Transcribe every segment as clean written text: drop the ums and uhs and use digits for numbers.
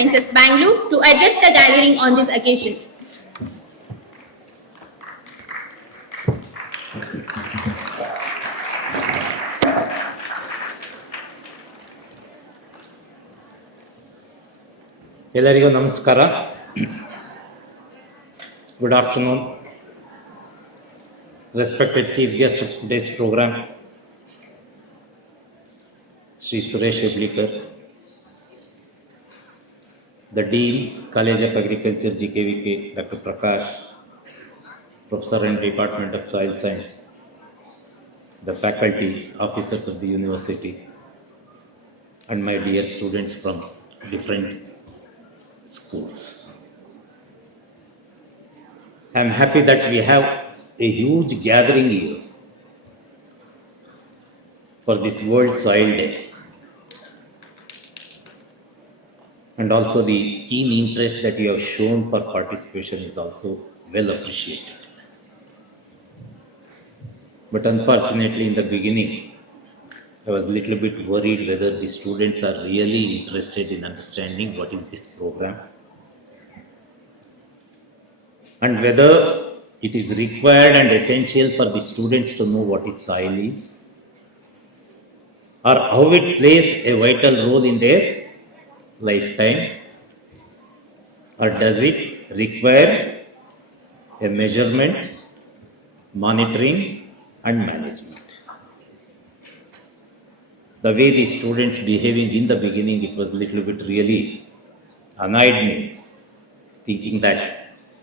Sciences, Bangalore, to address the gathering on this occasion. ಎಲ್ಲರಿಗೂ ನಮಸ್ಕಾರ. Good afternoon. Respected Chief Guest of today's program, Sri Suresh Eblikar, the Dean, College of Agriculture, GKVK, Dr. Prakash, Professor in Department of Soil Science, the faculty, officers of the university, and my dear students from different schools. I am happy that we have a huge gathering here for this World Soil Day, and also the keen interest that you have shown for participation is also well appreciated. But unfortunately, in the beginning, I was a little bit worried whether the students are really interested in understanding what is this program and whether it is required and essential for the students to know what is soil is, or how it plays a vital role in their lifetime, or does it require a measurement, monitoring and management. The way the students behaving in the beginning, it was a little bit really annoyed me, thinking that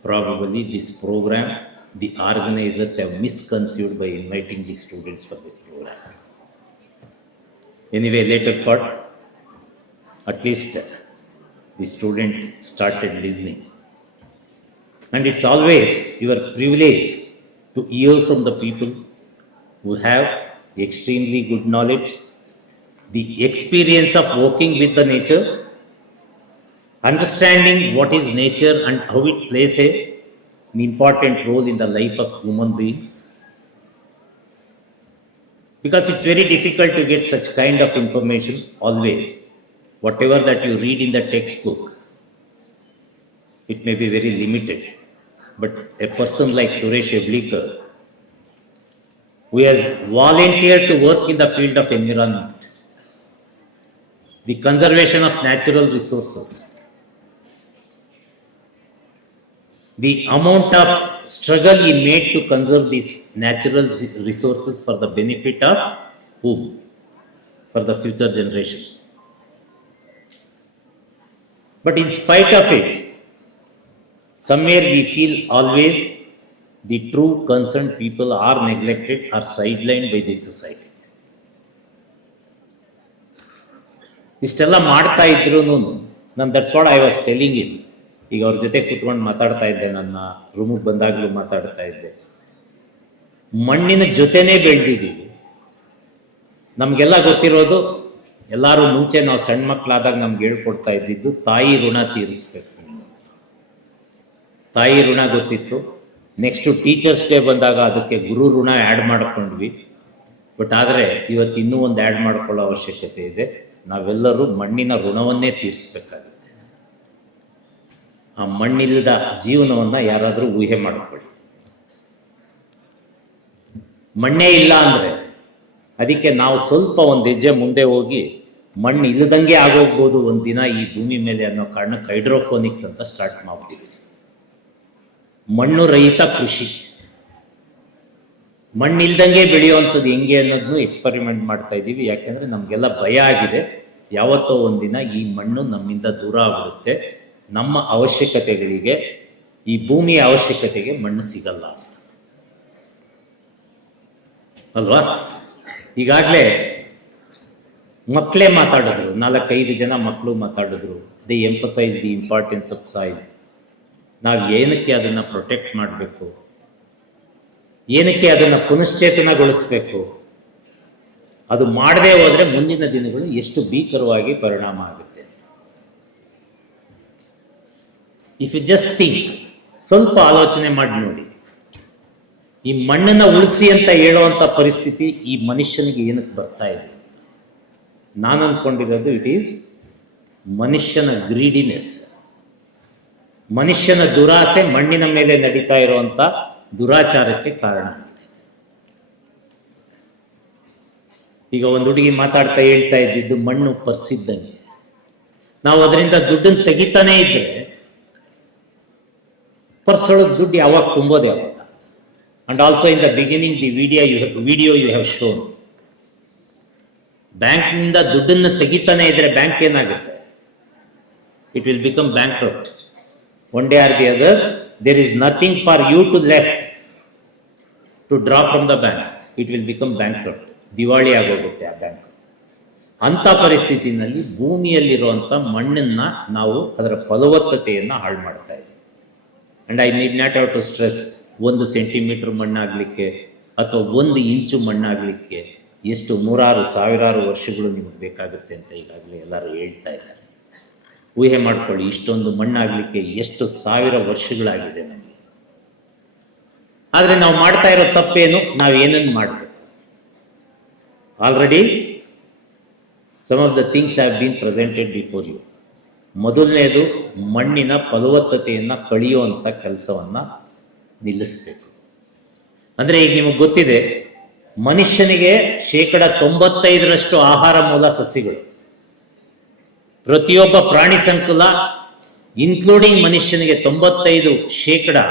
probably this program, the organizers have misconceived by inviting the students for this program. Anyway, later part, at least the student started listening. And it's always your privilege to hear from the people who have extremely good knowledge, the experience of working with the nature, understanding what is nature and how it plays an important role in the life of human beings. Because it's very difficult to get such kind of information always. Whatever that you read in the textbook, it may be very limited. But a person like Suresh Eblikar, who has volunteered to work in the field of environment, the conservation of natural resources, the amount of struggle he made to conserve these natural resources for the benefit of whom? For the future generation. But in spite of it, somewhere we feel always the true concerned people are neglected or sidelined by the society. ಇಷ್ಟೆಲ್ಲ ಮಾಡ್ತಾ ಇದ್ರು ನಾನು that's what I was telling in. ಈಗ ಅವ್ರ ಜೊತೆ ಕೂತ್ಕೊಂಡು ಮಾತಾಡ್ತಾ ಇದ್ದೆ, ನನ್ನ ರೂಮಿಗೆ ಬಂದಾಗಲೂ ಮಾತಾಡ್ತಾ ಇದ್ದೆ. ಮಣ್ಣಿನ ಜೊತೆನೇ ಬೆಳೆದಿದ್ದೀವಿ. ನಮಗೆಲ್ಲ ಗೊತ್ತಿರೋದು, ಎಲ್ಲರೂ ಮುಂಚೆ ನಾವು ಸಣ್ಣ ಮಕ್ಕಳಾದಾಗ ನಮ್ಗೆ ಹೇಳ್ಕೊಡ್ತಾ ಇದ್ದಿದ್ದು ತಾಯಿ ಋಣ ತೀರಿಸ್ಬೇಕು. ತಾಯಿ ಋಣ ಗೊತ್ತಿತ್ತು. ನೆಕ್ಸ್ಟು ಟೀಚರ್ಸ್ ಡೇ ಬಂದಾಗ ಅದಕ್ಕೆ ಗುರು ಋಣ ಆ್ಯಡ್ ಮಾಡ್ಕೊಂಡ್ವಿ. ಬಟ್ ಆದರೆ ಇವತ್ತು ಇನ್ನೂ ಒಂದು ಆ್ಯಡ್ ಮಾಡ್ಕೊಳ್ಳೋ ಅವಶ್ಯಕತೆ ಇದೆ. ನಾವೆಲ್ಲರೂ ಮಣ್ಣಿನ ಋಣವನ್ನೇ ತೀರಿಸ್ಬೇಕಾಗುತ್ತೆ. ಆ ಮಣ್ಣಿಲ್ಲದ ಜೀವನವನ್ನು ಯಾರಾದರೂ ಊಹೆ ಮಾಡಿಕೊಳ್ಳಿ. ಮಣ್ಣೇ ಇಲ್ಲ ಅಂದರೆ ಅದಕ್ಕೆ ನಾವು ಸ್ವಲ್ಪ ಒಂದು ಹೆಜ್ಜೆ ಮುಂದೆ ಹೋಗಿ ಮಣ್ಣು ಇಲ್ಲದಂಗೆ ಆಗೋಗ್ಬೋದು ಒಂದಿನ ಈ ಭೂಮಿ ಮೇಲೆ ಅನ್ನೋ ಕಾರಣಕ್ಕೆ ಹೈಡ್ರೋಫೋನಿಕ್ಸ್ ಅಂತ ಸ್ಟಾರ್ಟ್ ಮಾಡ್ಬಿಟ್ಟಿದ್ವಿ. ಮಣ್ಣು ರಹಿತ ಕೃಷಿ, ಮಣ್ಣಿಲ್ದಂಗೆ ಬೆಳೆಯುವಂಥದ್ದು ಹೆಂಗೆ ಅನ್ನೋದನ್ನು ಎಕ್ಸ್ಪರಿಮೆಂಟ್ ಮಾಡ್ತಾ ಇದ್ದೀವಿ. ಯಾಕೆಂದರೆ ನಮಗೆಲ್ಲ ಭಯ ಆಗಿದೆ, ಯಾವತ್ತೋ ಒಂದಿನ ಈ ಮಣ್ಣು ನಮ್ಮಿಂದ ದೂರ ಆಗ್ಬಿಡುತ್ತೆ, ನಮ್ಮ ಅವಶ್ಯಕತೆಗಳಿಗೆ, ಈ ಭೂಮಿಯ ಅವಶ್ಯಕತೆಗೆ ಮಣ್ಣು ಸಿಗಲ್ಲ ಅಲ್ವಾ. ಈಗಾಗಲೇ ಮಕ್ಕಳೇ ಮಾತಾಡಿದ್ರು, 4-5 ಜನ ಮಕ್ಕಳು ಮಾತಾಡಿದ್ರು. They emphasise the importance of soil. ನಾವು ಏನಕ್ಕೆ ಅದನ್ನು ಪ್ರೊಟೆಕ್ಟ್ ಮಾಡಬೇಕು, ಏನಕ್ಕೆ ಅದನ್ನು ಪುನಶ್ಚೇತನಗೊಳಿಸಬೇಕು, ಅದು ಮಾಡದೇ ಹೋದರೆ ಮುಂದಿನ ದಿನಗಳು ಎಷ್ಟು ಭೀಕರವಾಗಿ ಪರಿಣಾಮ ಆಗುತ್ತೆ. ಇಫ್ ಯು ಜಸ್ಟ್ ಥಿಂಕ್, ಸ್ವಲ್ಪ ಆಲೋಚನೆ ಮಾಡಿ ನೋಡಿ, ಈ ಮಣ್ಣನ್ನು ಉಳಿಸಿ ಅಂತ ಹೇಳುವಂಥ ಪರಿಸ್ಥಿತಿ ಈ ಮನುಷ್ಯನಿಗೆ ಏನಕ್ಕೆ ಬರ್ತಾ ಇದೆ? ನಾನು ಅಂದ್ಕೊಂಡಿರೋದು ಇಟ್ ಈಸ್ ಮನುಷ್ಯನ ಗ್ರೀಡಿನೆಸ್, ಮನುಷ್ಯನ ದುರಾಸೆ ಮಣ್ಣಿನ ಮೇಲೆ ನಡೀತಾ ಇರುವಂತ ದುರಾಚಾರಕ್ಕೆ ಕಾರಣ. ಈಗ ಒಂದು ಹುಡುಗಿ ಮಾತಾಡ್ತಾ ಹೇಳ್ತಾ ಇದ್ದಿದ್ದು ಮಣ್ಣು ಪರ್ಸಿದ್ದಂಗೆ. ನಾವು ಅದರಿಂದ ದುಡ್ಡನ್ನು ತೆಗಿತಾನೇ ಇದ್ರೆ ಪರ್ಸೊಳಗೆ ದುಡ್ಡು ಯಾವಾಗ ತುಂಬೋದು ಯಾವಾಗ? And also in the beginning the video you have shown, ಬ್ಯಾಂಕ್ನಿಂದ ದುಡ್ಡನ್ನು ತೆಗಿತಾನೆ ಇದ್ರೆ ಬ್ಯಾಂಕ್ ಏನಾಗುತ್ತೆ? It will become bankrupt. One day or the other there is nothing for you to left to draw from the bank. It will become bankrupt. ದಿವಾಳಿ ಆಗೋಗುತ್ತೆ ಆ bank. ಅಂಥ ಪರಿಸ್ಥಿತಿನಲ್ಲಿ ಭೂಮಿಯಲ್ಲಿರುವಂಥ ಮಣ್ಣನ್ನ ನಾವು ಅದರ ಫಲವತ್ತತೆಯನ್ನು ಹಾಳು ಮಾಡ್ತಾ ಇದ್ದೀವಿ. And I need not have to stress, 1 centimetre ಮಣ್ಣಾಗಲಿಕ್ಕೆ ಅಥವಾ 1 ಇಂಚು ಮಣ್ಣಾಗಲಿಕ್ಕೆ ಎಷ್ಟು ನೂರಾರು ಸಾವಿರಾರು ವರ್ಷಗಳು ನಿಮಗೆ ಬೇಕಾಗುತ್ತೆ ಅಂತ ಈಗಾಗಲೇ ಎಲ್ಲರೂ ಹೇಳ್ತಾ ಇದ್ದಾರೆ. ಊಹೆ ಮಾಡ್ಕೊಳ್ಳಿ, ಇಷ್ಟೊಂದು ಮಣ್ಣಾಗಲಿಕ್ಕೆ ಎಷ್ಟು ಸಾವಿರ ವರ್ಷಗಳಾಗಿದೆ ನಮಗೆ. ಆದರೆ ನಾವು ಮಾಡ್ತಾ ಇರೋ ತಪ್ಪೇನು? ನಾವು ಏನನ್ನು ಮಾಡಬೇಕು? Already some of the things have been presented before you. ಮೊದಲನೇದು, ಮಣ್ಣಿನ ಫಲವತ್ತತೆಯನ್ನು ಕಳೆಯುವಂಥ ಕೆಲಸವನ್ನು ನಿಲ್ಲಿಸಬೇಕು. ಅಂದರೆ ಈಗ ನಿಮಗೆ ಗೊತ್ತಿದೆ, ಮನುಷ್ಯನಿಗೆ 95% ಆಹಾರ ಮೂಲ ಸಸ್ಯಗಳು. ಪ್ರತಿಯೊಬ್ಬ ಪ್ರಾಣಿ ಸಂಕುಲ ಇನ್ಕ್ಲೂಡಿಂಗ್ ಮನುಷ್ಯನಿಗೆ 95%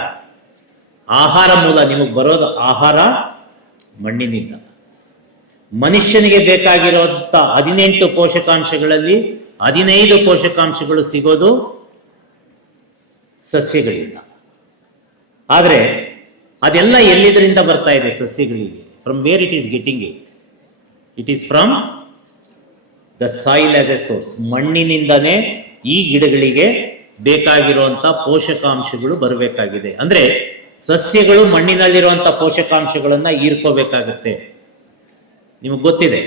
ಆಹಾರ ಮೂಲ. ನಿಮಗೆ ಬರೋದು ಆಹಾರ ಮಣ್ಣಿನಿಂದ. ಮನುಷ್ಯನಿಗೆ ಬೇಕಾಗಿರುವಂಥ 18 ಪೋಷಕಾಂಶಗಳಲ್ಲಿ 15 ಪೋಷಕಾಂಶಗಳು ಸಿಗೋದು ಸಸ್ಯಗಳಿಂದ. ಆದರೆ ಅದೆಲ್ಲ ಎಲ್ಲಿದರಿಂದ ಬರ್ತಾ ಇದೆ ಸಸ್ಯಗಳಿಗೆ? From where it is getting it? It is from the soil as a source. ಮಣ್ಣಿನಿಂದನೇ ಈ ಗಿಡಗಳಿಗೆ ಬೇಕಾಗಿರುವಂಥ ಪೋಷಕಾಂಶಗಳು ಬರಬೇಕಾಗಿದೆ. ಅಂದರೆ ಸಸ್ಯಗಳು ಮಣ್ಣಿನಲ್ಲಿರುವಂಥ ಪೋಷಕಾಂಶಗಳನ್ನು ಹೀರ್ಕೋಬೇಕಾಗತ್ತೆ. ನಿಮಗೆ ಗೊತ್ತಿದೆ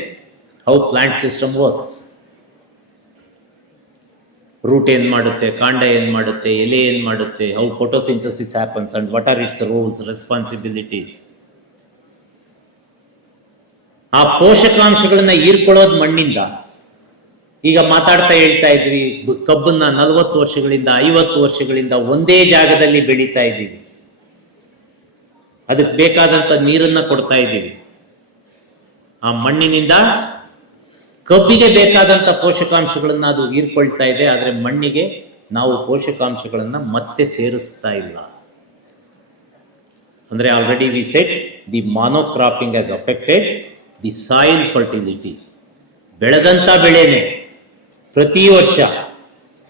how plant system works. Root ಏನು ಮಾಡುತ್ತೆ, ಕಾಂಡ ಏನು ಮಾಡುತ್ತೆ, ಎಲೆ ಏನು ಮಾಡುತ್ತೆ, how photosynthesis happens and what are its roles, responsibilities. ಆ ಪೋಷಕಾಂಶಗಳನ್ನ ಹೀರ್ಕೊಳ್ಳೋದು ಮಣ್ಣಿಂದ. ಈಗ ಮಾತಾಡ್ತಾ ಹೇಳ್ತಾ ಇದ್ವಿ, ಕಬ್ಬನ್ನ 40 ವರ್ಷಗಳಿಂದ 50 ವರ್ಷಗಳಿಂದ ಒಂದೇ ಜಾಗದಲ್ಲಿ ಬೆಳೀತಾ ಇದ್ದೀವಿ. ಅದಕ್ಕೆ ಬೇಕಾದಂಥ ನೀರನ್ನ ಕೊಡ್ತಾ ಇದ್ದೀವಿ. ಆ ಮಣ್ಣಿನಿಂದ ಕಬ್ಬಿಗೆ ಬೇಕಾದಂಥ ಪೋಷಕಾಂಶಗಳನ್ನ ಅದು ಹೀರ್ಕೊಳ್ತಾ ಇದೆ. ಆದರೆ ಮಣ್ಣಿಗೆ ನಾವು ಪೋಷಕಾಂಶಗಳನ್ನ ಮತ್ತೆ ಸೇರಿಸ್ತಾ ಇಲ್ಲ. ಅಂದರೆ already we set the monocropping has affected the soil fertility. ಬೆಳೆದಂಥ ಬೆಳೆನೇ ಪ್ರತಿ ವರ್ಷ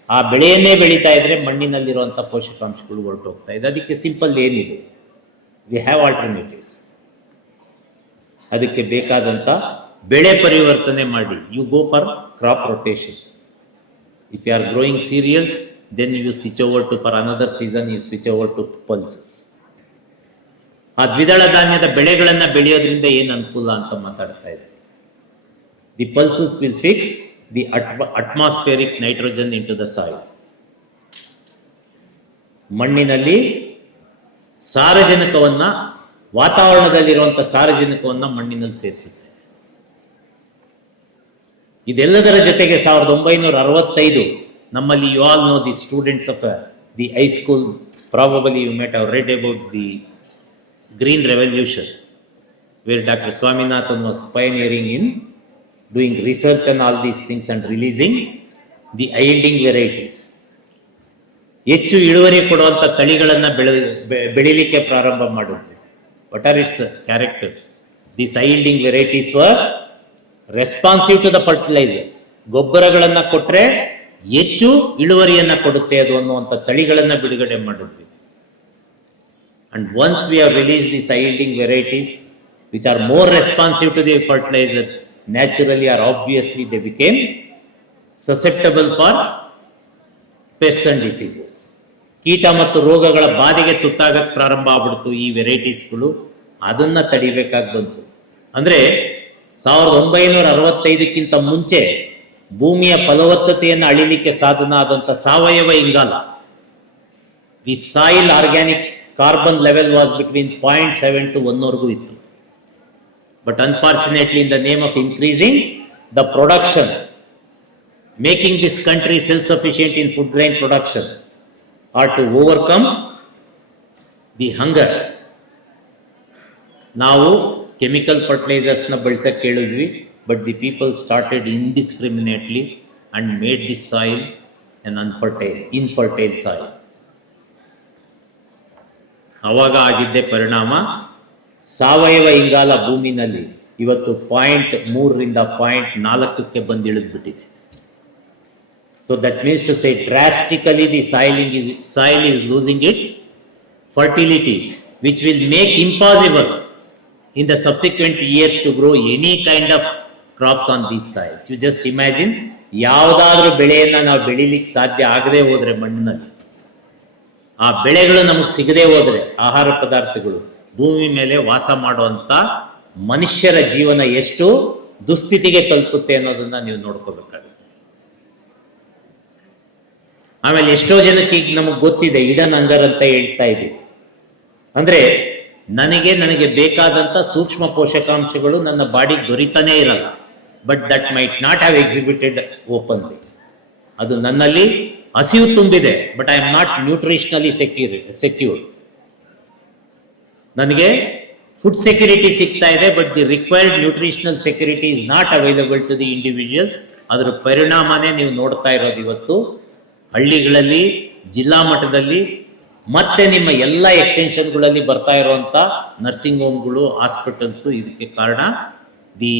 ಆ ಬೆಳೆಯನ್ನೇ ಬೆಳೀತಾ ಇದ್ರೆ ಮಣ್ಣಿನಲ್ಲಿರುವಂಥ ಪೋಷಕಾಂಶಗಳು ಹೊರಟೋಗ್ತಾ ಇದೆ. ಅದಕ್ಕೆ ಸಿಂಪಲ್ ಏನಿದೆ? We have alternatives. ಅದಕ್ಕೆ ಬೇಕಾದಂಥ ಬೆಳೆ ಪರಿವರ್ತನೆ ಮಾಡಿ. You go for crop rotation. If you are growing cereals, then you switch over to for another season you switch over to pulses. ಆ ದ್ವಿದಳ ಧಾನ್ಯದ ಬೆಳೆಗಳನ್ನು ಬೆಳೆಯೋದ್ರಿಂದ ಏನು ಅನುಕೂಲ ಅಂತ ಮಾತಾಡ್ತಾ ಇದೆ. The pulses will fix the atmospheric nitrogen into the soil. ಮಣ್ಣಿನಲ್ಲಿ ಸಾರಜನಕವನ್ನ, ವಾತಾವರಣದಲ್ಲಿರುವಂಥ ಸಾರಜನಕವನ್ನ ಮಣ್ಣಿನಲ್ಲಿ ಸೇರಿಸುತ್ತೆ. ಇದೆಲ್ಲದರ ಜೊತೆಗೆ 1965 ನಮ್ಮಲ್ಲಿ, you all know the students of the high school, probably you might have read about the green revolution, where doctor Swaminathan was pioneering in doing research on all these things and releasing the yielding varieties. ಹೆಚ್ಚು ಇಳುವರಿ ಕೊಡುವಂಥ ತಳಿಗಳನ್ನು ಬೆಳಿಲಿಕ್ಕೆ ಪ್ರಾರಂಭ ಮಾಡಿದ್ವಿ. What are it's characters? These yielding varieties were responsive to the fertilizers. ಗೊಬ್ಬರಗಳನ್ನು ಕೊಟ್ಟರೆ ಹೆಚ್ಚು ಇಳುವರಿಯನ್ನು ಕೊಡುತ್ತೆ ಅದು ಅನ್ನುವಂಥ ತಳಿಗಳನ್ನು ಬಿಡುಗಡೆ ಮಾಡಿದ್ವಿ. And once we have released these yielding varieties which are more responsive to the fertilizers, naturally or obviously they became susceptible for pests and diseases. ಕೀಟ ಮತ್ತು ರೋಗಗಳ ಬಾಧೆಗೆ ತುತ್ತಾಗಕ್ಕೆ ಪ್ರಾರಂಭ ಆಗ್ಬಿಡ್ತು ಈ ವೆರೈಟೀಸ್ಗಳು. ಅದನ್ನ ತಡಿಬೇಕಾಗಿ ಬಂತು. ಅಂದರೆ 1965ಕ್ಕಿಂತ ಮುಂಚೆ ಭೂಮಿಯ ಫಲವತ್ತತೆಯನ್ನು ಅಳಿಲಿಕ್ಕೆ ಸಾಧನ ಆದಂಥ ಸಾವಯವ ಇಂಗಾಲ, the soil organic carbon level was between 0.7 to 1 ಇತ್ತು. But unfortunately, in the name of increasing the production, making this country self-sufficient in food grain production or to overcome the hunger. ನಾವು ಕೆಮಿಕಲ್ ಫರ್ಟಿಲೈಸರ್ಸ್ನ ಬಳಸಕ್ಕೆ ಹೇಳಿದ್ವಿ, but the people started indiscriminately and made the soil an infertile soil. ಅವಾಗ ಆಗಿದ್ದೇ ಪರಿಣಾಮ ಸಾವಯವ ಇಂಗಾಲ ಭೂಮಿನಲ್ಲಿ ಇವತ್ತು 0.3 0.4 ಬಂದಿಳಿದ್ಬಿಟ್ಟಿದೆ. So that means to say drastically the soil is losing its fertility, which will make impossible in the subsequent years to grow any kind of crops on these soils. You just imagine, ಯಾವುದಾದ್ರೂ ಬೆಳೆಯನ್ನ ನಾವು ಬೆಳಿಲಿಕ್ಕೆ ಸಾಧ್ಯ ಆಗದೆ ಹೋದ್ರೆ ಮಣ್ಣಿನಲ್ಲಿ, ಆ ಬೆಳೆಗಳು ನಮಗೆ ಸಿಗದೆ ಹೋದ್ರೆ, ಆಹಾರ ಪದಾರ್ಥಗಳು, ಭೂಮಿ ಮೇಲೆ ವಾಸ ಮಾಡುವಂತ ಮನುಷ್ಯರ ಜೀವನ ಎಷ್ಟು ದುಸ್ಥಿತಿಗೆ ತಲುಪುತ್ತೆ ಅನ್ನೋದನ್ನ ನೀವು ನೋಡ್ಕೋಬೇಕಾಗುತ್ತೆ. ಆಮೇಲೆ ಎಷ್ಟೋ ಜನಕ್ಕೆ ಈಗ ನಮಗೆ ಗೊತ್ತಿದೆ, ಇಡನ್ ಹಂಗರ್ ಅಂತ ಹೇಳ್ತಾ ಇದ್ದೀವಿ. ಅಂದ್ರೆ ನನಗೆ ಬೇಕಾದಂತ ಸೂಕ್ಷ್ಮ ಪೋಷಕಾಂಶಗಳು ನನ್ನ ಬಾಡಿಗೆ ದೊರೀತಾನೇ ಇರಲ್ಲ, but that might not have exhibited openly. ಅದು ನನ್ನಲ್ಲಿ ಹಸಿವು ತುಂಬಿದೆ, but I am not nutritionally secured. ನನಗೆ ಫುಡ್ ಸೆಕ್ಯೂರಿಟಿ ಸಿಗ್ತಾ ಇದೆ, but the required nutritional security is not available to the individuals. ಅದರ ಪರಿಣಾಮನೇ ನೀವು ನೋಡ್ತಾ ಇರೋದು ಇವತ್ತು ಹಳ್ಳಿಗಳಲ್ಲಿ, ಜಿಲ್ಲಾ ಮಟ್ಟದಲ್ಲಿ, ಮತ್ತೆ ನಿಮ್ಮ ಎಲ್ಲ ಎಕ್ಸ್ಟೆನ್ಷನ್ಗಳಲ್ಲಿ ಬರ್ತಾ ಇರುವಂತ ನರ್ಸಿಂಗ್ ಹೋಮ್ಗಳು, ಹಾಸ್ಪಿಟಲ್ಸು. ಇದಕ್ಕೆ ಕಾರಣ the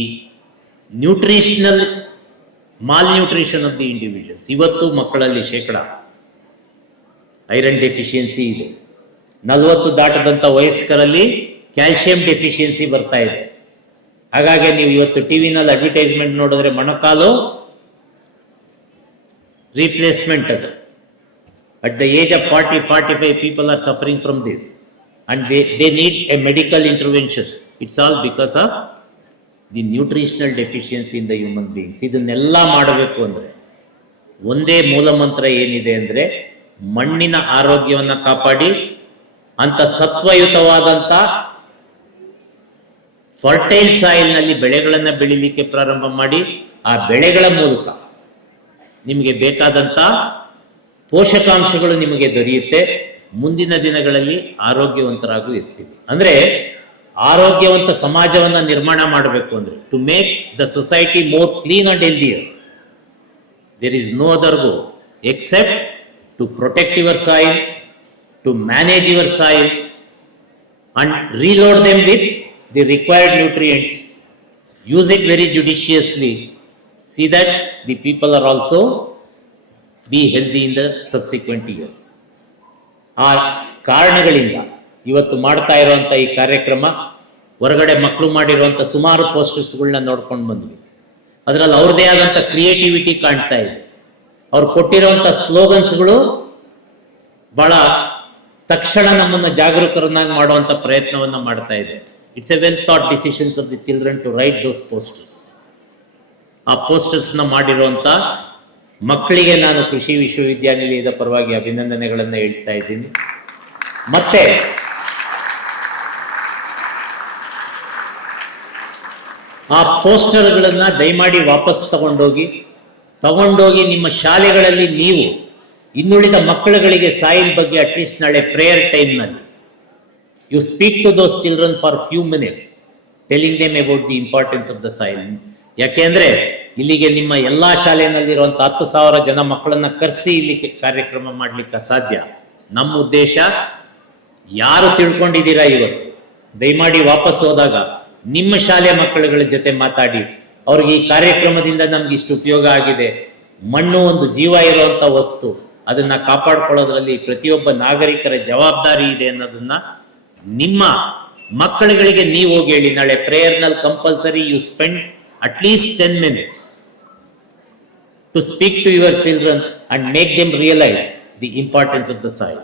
nutritional mall nutrition of the individuals. ಇವತ್ತು ಮಕ್ಕಳಲ್ಲಿ ಐರನ್ ಡೆಫಿಷಿಯನ್ಸಿ ಇದೆ. 40 ದಾಟದಂತ ವಯಸ್ಕರಲ್ಲಿ ಕ್ಯಾಲ್ಸಿಯಂ ಡೆಫಿಷಿಯನ್ಸಿ ಬರ್ತಾ ಇದೆ. ಹಾಗಾಗಿ ನೀವು ಇವತ್ತು ಟಿವಿನಲ್ಲಿ ಅಡ್ವರ್ಟೈಸ್ಮೆಂಟ್ ನೋಡಿದ್ರೆ ಮೊಣಕಾಲು ರಿಪ್ಲೇಸ್ಮೆಂಟ್ ಅದು. At the age of 40-45 people are suffering from this and they need a medical intervention. It's all because of the nutritional deficiency in the human beings. ಇದನ್ನೆಲ್ಲ ಮಾಡಬೇಕು ಅಂದ್ರೆ ಒಂದೇ ಮೂಲ ಮಂತ್ರ ಏನಿದೆ ಅಂದ್ರೆ, ಮಣ್ಣಿನ ಆರೋಗ್ಯವನ್ನು ಕಾಪಾಡಿ ಅಂತ ಸತ್ವಯುತವಾದಂತ ಫರ್ಟೈಲ್ ಸಾಯಿಲ್ ನಲ್ಲಿ ಬೆಳೆಗಳನ್ನ ಬೆಳಿಲಿಕ್ಕೆ ಪ್ರಾರಂಭ ಮಾಡಿ, ಆ ಬೆಳೆಗಳ ಮೂಲಕ ನಿಮಗೆ ಬೇಕಾದಂತ ಪೋಷಕಾಂಶಗಳು ನಿಮಗೆ ದೊರೆಯುತ್ತೆ. ಮುಂದಿನ ದಿನಗಳಲ್ಲಿ ಆರೋಗ್ಯವಂತರಾಗೂ ಇರ್ತೀವಿ. ಅಂದ್ರೆ ಆರೋಗ್ಯವಂತ ಸಮಾಜವನ್ನ ನಿರ್ಮಾಣ ಮಾಡಬೇಕು ಅಂದ್ರೆ, to make the society more clean and healthier, there is no other go except to protect your soil, to manage your soil and reload them with the required nutrients. Use it very judiciously. See that the people are also be healthy in the subsequent years. ಆ ಕಾರಣಗಳಿಂದ ಇವತ್ತು ಮಾಡ್ತಾ ಇರುವಂತ ಈ ಕಾರ್ಯಕ್ರಮ, ಹೊರಗಡೆ ಮಕ್ಕಳು ಮಾಡಿರುವಂತ ಸುಮಾರು ಪೋಸ್ಟರ್ಸ್ಗಳನ್ನ ನೋಡ್ಕೊಂಡು ಬಂದ್ವಿ. ಅದರಲ್ಲಿ ಅವ್ರದೇ ಆದಂತ ಕ್ರಿಯೇಟಿವಿಟಿ ಕಾಣ್ತಾ ಇದೆ. ಅವ್ರು ಕೊಟ್ಟಿರುವಂತ ಸ್ಲೋಗನ್ಸ್ಗಳು ಬಹಳ ತಕ್ಷಣ ನಮ್ಮನ್ನು ಜಾಗರೂಕರನ್ನಾಗಿ ಮಾಡುವಂತ ಪ್ರಯತ್ನವನ್ನ ಮಾಡ್ತಾ ಇದೆ. It's a well thought decisions of the children to write those posters. ಆ ಪೋಸ್ಟರ್ಸ್ನ ಮಾಡಿರುವಂತ ಮಕ್ಕಳಿಗೆ ನಾನು ಕೃಷಿ ವಿಶ್ವವಿದ್ಯಾನಿಲಯದ ಪರವಾಗಿ ಅಭಿನಂದನೆಗಳನ್ನು ಹೇಳ್ತಾ ಇದ್ದೀನಿ. ಮತ್ತೆ ಆ ಪೋಸ್ಟರ್ಗಳನ್ನ ದಯಮಾಡಿ ವಾಪಸ್ ತಗೊಂಡೋಗಿ ನಿಮ್ಮ ಶಾಲೆಗಳಲ್ಲಿ ನೀವು ಇನ್ನುಳಿದ ಮಕ್ಕಳುಗಳಿಗೆ ಸಾಯಿಲ್ ಬಗ್ಗೆ ಅಟ್ಲೀಸ್ಟ್ ನಾಳೆ ಪ್ರೇಯರ್ ಟೈಮ್ನಲ್ಲಿ you speak to those children for few minutes, telling them about the importance of the soil. ಯಾಕೆಂದ್ರೆ ಇಲ್ಲಿಗೆ ನಿಮ್ಮ ಎಲ್ಲಾ ಶಾಲೆಯಲ್ಲಿರುವಂತಹ 10,000 ಜನ ಮಕ್ಕಳನ್ನ ಕರೆಸಿ ಇಲ್ಲಿ ಕಾರ್ಯಕ್ರಮ ಮಾಡ್ಲಿಕ್ಕೆ ಅಸಾಧ್ಯ. ನಮ್ಮ ಉದ್ದೇಶ ಯಾರು ತಿಳ್ಕೊಂಡಿದ್ದೀರಾ ಇವತ್ತು, ದಯಮಾಡಿ ವಾಪಸ್ ಹೋದಾಗ ನಿಮ್ಮ ಶಾಲೆಯ ಮಕ್ಕಳುಗಳ ಜೊತೆ ಮಾತಾಡಿ, ಅವ್ರಿಗೆ ಈ ಕಾರ್ಯಕ್ರಮದಿಂದ ನಮ್ಗೆ ಇಷ್ಟು ಉಪಯೋಗ ಆಗಿದೆ, ಮಣ್ಣು ಒಂದು ಜೀವ ಇರುವಂತ ವಸ್ತು, ಅದನ್ನ ಕಾಪಾಡ್ಕೊಳ್ಳೋದ್ರಲ್ಲಿ ಪ್ರತಿಯೊಬ್ಬ ನಾಗರಿಕರ ಜವಾಬ್ದಾರಿ ಇದೆ ಅನ್ನೋದನ್ನ ನಿಮ್ಮ ಮಕ್ಕಳುಗಳಿಗೆ ನೀವು ಹೋಗಿ ಹೇಳಿ. ನಾಳೆ ಪ್ರೇಯರ್ನಲ್ಲಿ compulsory you spend at least 10 minutes to speak to your children and make them realize the importance of the soil.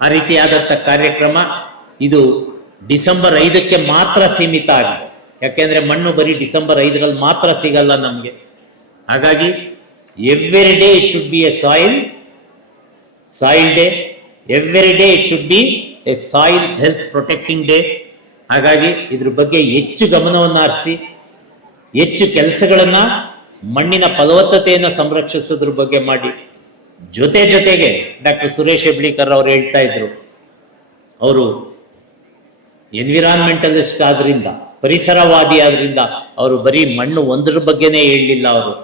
ಆ ರೀತಿಯಾದಂಥ ಕಾರ್ಯಕ್ರಮ ಇದು ಡಿಸೆಂಬರ್ 5ಕ್ಕೆ ಮಾತ್ರ ಸೀಮಿತ ಆಗಿದೆ. ಯಾಕೆಂದ್ರೆ ಮಣ್ಣು ಬರೀ ಡಿಸೆಂಬರ್ 5ರಲ್ಲಿ ಮಾತ್ರ ಸಿಗಲ್ಲ ನಮಗೆ. ಹಾಗಾಗಿ every day it should be A soil day, every day it should be A soil health protecting day. ಹಾಗಾಗಿ ಇದ್ರ ಬಗ್ಗೆ ಹೆಚ್ಚು ಗಮನವನ್ನು ಹರಿಸಿ, ಹೆಚ್ಚು ಕೆಲಸಗಳನ್ನ ಮಣ್ಣಿನ ಫಲವತ್ತತೆಯನ್ನು ಸಂರಕ್ಷಿಸೋದ್ರ ಬಗ್ಗೆ ಮಾಡಿ. ಜೊತೆಗೆ ಡಾಕ್ಟರ್ ಸುರೇಶ್ ಹೆಬ್ಳಿಕರ್ ಅವರು ಹೇಳ್ತಾ ಇದ್ರು, ಅವರು ಎನ್ವಿರಾನ್ಮೆಂಟಲಿಸ್ಟ್ ಆದ್ರಿಂದ, ಪರಿಸರವಾದಿ ಆದ್ರಿಂದ ಅವರು ಬರೀ ಮಣ್ಣು ಒಂದ್ರ ಬಗ್ಗೆನೇ ಹೇಳಲಿಲ್ಲ. ಅವರು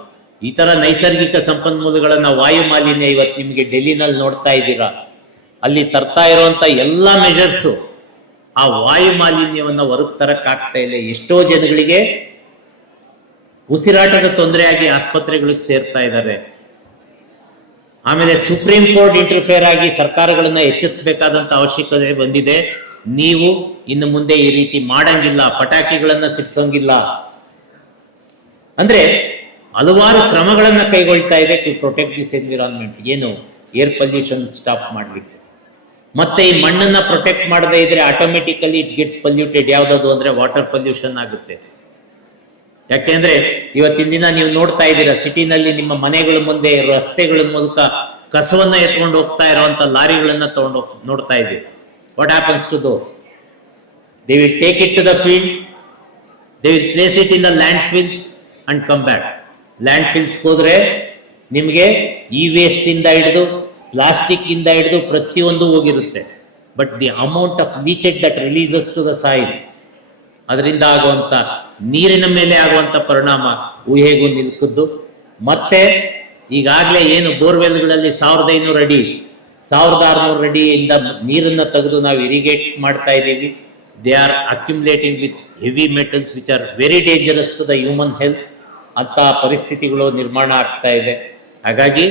ಈ ತರ ನೈಸರ್ಗಿಕ ಸಂಪನ್ಮೂಲಗಳನ್ನ, ವಾಯು ಮಾಲಿನ್ಯ ಇವತ್ತು ನಿಮಗೆ ಡೆಲ್ಲಿನಲ್ಲಿ ನೋಡ್ತಾ ಇದ್ದೀರಾ, ಅಲ್ಲಿ ತರ್ತಾ ಇರುವಂತ ಎಲ್ಲ ಮೆಷರ್ಸು ಆ ವಾಯು ಮಾಲಿನ್ಯವನ್ನ ಹೊರಗೆ ತರಕ್ಕಾಗ್ತಾ ಇಲ್ಲ. ಎಷ್ಟೋ ಜನಗಳಿಗೆ ಉಸಿರಾಟದ ತೊಂದರೆಯಾಗಿ ಆಸ್ಪತ್ರೆಗಳಿಗೆ ಸೇರ್ತಾ ಇದ್ದಾರೆ. ಆಮೇಲೆ ಸುಪ್ರೀಂ ಕೋರ್ಟ್ ಇಂಟರ್ಫಿಯರ್ ಆಗಿ ಸರ್ಕಾರಗಳನ್ನ ಎಚ್ಚರಿಸಬೇಕಾದಂತ ಅವಶ್ಯಕತೆ ಬಂದಿದೆ. ನೀವು ಇನ್ನು ಮುಂದೆ ಈ ರೀತಿ ಮಾಡಂಗಿಲ್ಲ, ಪಟಾಕಿಗಳನ್ನ ಸಿಡಿಸೋಂಗಿಲ್ಲ ಅಂದ್ರೆ ಹಲವಾರು ಕ್ರಮಗಳನ್ನ ಕೈಗೊಳ್ತಾ ಇದೆ ಟು ಪ್ರೊಟೆಕ್ಟ್ ದಿಸ್ ಎನ್ವಿರಾನ್ಮೆಂಟ್. ಏನು ಏರ್ ಪೊಲ್ಯೂಷನ್ ಸ್ಟಾಪ್ ಮಾಡ್ಲಿಕ್ಕೆ. ಮತ್ತೆ ಈ ಮಣ್ಣನ್ನ ಪ್ರೊಟೆಕ್ಟ್ ಮಾಡದೇ ಇದ್ರೆ ಆಟೋಮೆಟಿಕಲಿ ಇಟ್ ಗೆಟ್ಸ್ ಪೊಲ್ಯೂಟೆಡ್. ಯಾವ್ದದು ಅಂದ್ರೆ ವಾಟರ್ ಪೊಲ್ಯೂಷನ್ ಆಗುತ್ತೆ. ಯಾಕೆಂದ್ರೆ ಇವತ್ತಿನ ದಿನ ನೀವು ನೋಡ್ತಾ ಇದ್ದೀರಾ, ಸಿಟಿನಲ್ಲಿ ನಿಮ್ಮ ಮನೆಗಳ ಮುಂದೆ ರಸ್ತೆಗಳ ಮೂಲಕ ಕಸವನ್ನ ಎತ್ಕೊಂಡು ಹೋಗ್ತಾ ಇರುವಂತ ಲಾರಿಗಳನ್ನ ತಗೊಂಡು ನೋಡ್ತಾ ಇದ್ದೀವಿ. What happens to those? They will take it to the field, they will place it in the landfills and come back. Landfills ಹೋದ್ರೆ ನಿಮಗೆ ಈ ವೇಸ್ಟ್ ಇಂದ ಹಿಡಿದು ಪ್ಲಾಸ್ಟಿಕ್ ಇಂದ ಹಿಡಿದು ಪ್ರತಿಯೊಂದು ಹೋಗಿರುತ್ತೆ. But the amount of leachage that releases to the soil, ಅದರಿಂದ ಆಗುವಂತ ನೀರಿನ ಮೇಲೆ ಆಗುವಂತ ಪರಿಣಾಮ ಊಹೆಗೂ ನಿಲ್ಕದ್ದು. ಮತ್ತೆ ಈಗಾಗಲೇ ಏನು ಬೋರ್ವೆಲ್ಗಳಲ್ಲಿ 1500 ಅಡಿ 1600 ಅಡಿಯಿಂದ ನೀರನ್ನ ತೆಗೆದು ನಾವು ಇರಿಗೇಟ್ ಮಾಡ್ತಾ ಇದ್ದೀವಿ. They are accumulating with heavy metals which are very dangerous to the human health. ಅಂತ ಪರಿಸ್ಥಿತಿಗಳು ನಿರ್ಮಾಣ ಆಗ್ತಾ ಇದೆ. ಹಾಗಾಗಿ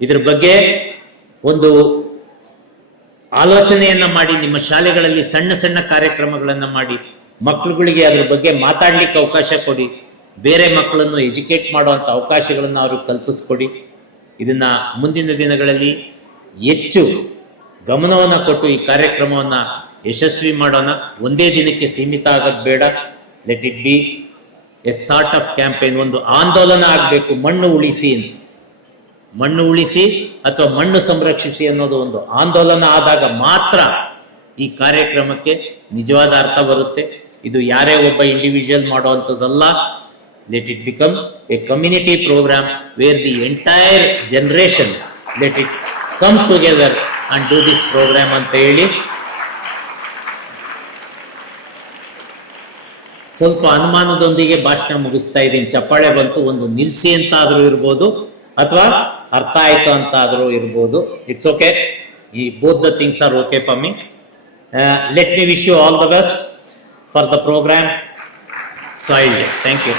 ಇದ್ರ ಬಗ್ಗೆ ಒಂದು ಆಲೋಚನೆಯನ್ನ ಮಾಡಿ, ನಿಮ್ಮ ಶಾಲೆಗಳಲ್ಲಿ ಸಣ್ಣ ಸಣ್ಣ ಕಾರ್ಯಕ್ರಮಗಳನ್ನ ಮಾಡಿ, ಮಕ್ಕಳುಗಳಿಗೆ ಅದ್ರ ಬಗ್ಗೆ ಮಾತಾಡ್ಲಿಕ್ಕೆ ಅವಕಾಶ ಕೊಡಿ. ಬೇರೆ ಮಕ್ಕಳನ್ನು ಎಜುಕೇಟ್ ಮಾಡುವಂತ ಅವಕಾಶಗಳನ್ನು ಅವ್ರಿಗೆ ಕಲ್ಪಿಸ್ಕೊಡಿ. ಇದನ್ನ ಮುಂದಿನ ದಿನಗಳಲ್ಲಿ ಹೆಚ್ಚು ಗಮನವನ್ನ ಕೊಟ್ಟು ಈ ಕಾರ್ಯಕ್ರಮವನ್ನ ಯಶಸ್ವಿ ಮಾಡೋಣ. ಒಂದೇ ದಿನಕ್ಕೆ ಸೀಮಿತ ಆಗೋದು ಬೇಡ. Let it be A sort of campaign. ಒಂದು ಆಂದೋಲನ ಆಗಬೇಕು. ಮಣ್ಣು ಉಳಿಸಿ ಅಂತ, ಮಣ್ಣು ಉಳಿಸಿ ಅಥವಾ ಮಣ್ಣು ಸಂರಕ್ಷಿಸಿ ಅನ್ನೋದು ಒಂದು ಆಂದೋಲನ ಆದಾಗ ಮಾತ್ರ ಈ ಕಾರ್ಯಕ್ರಮಕ್ಕೆ ನಿಜವಾದ ಅರ್ಥ ಬರುತ್ತೆ. ಇದು ಯಾರೇ ಒಬ್ಬ ಇಂಡಿವಿಜುವಲ್ ಮಾಡುವಂಥದ್ದಲ್ಲ. Let it become a community programme where the entire generation let it come together and do this programme ಅಂತ ಹೇಳಿ ಸ್ವಲ್ಪ ಅನುಮಾನದೊಂದಿಗೆ ಭಾಷಣ ಮುಗಿಸ್ತಾ ಇದ್ದೀನಿ. ಚಪ್ಪಾಳೆ ಬಂತು, ಒಂದು ನಿಲ್ಸಿ ಅಂತ ಆದ್ರೂ ಇರ್ಬೋದು ಅಥವಾ ಅರ್ಥ ಆಯ್ತು ಅಂತ ಆದ್ರೂ ಇರ್ಬೋದು. It's okay. ಈ both the things are okay for me. Let me wish you all the best for the programme soil day. Thank you.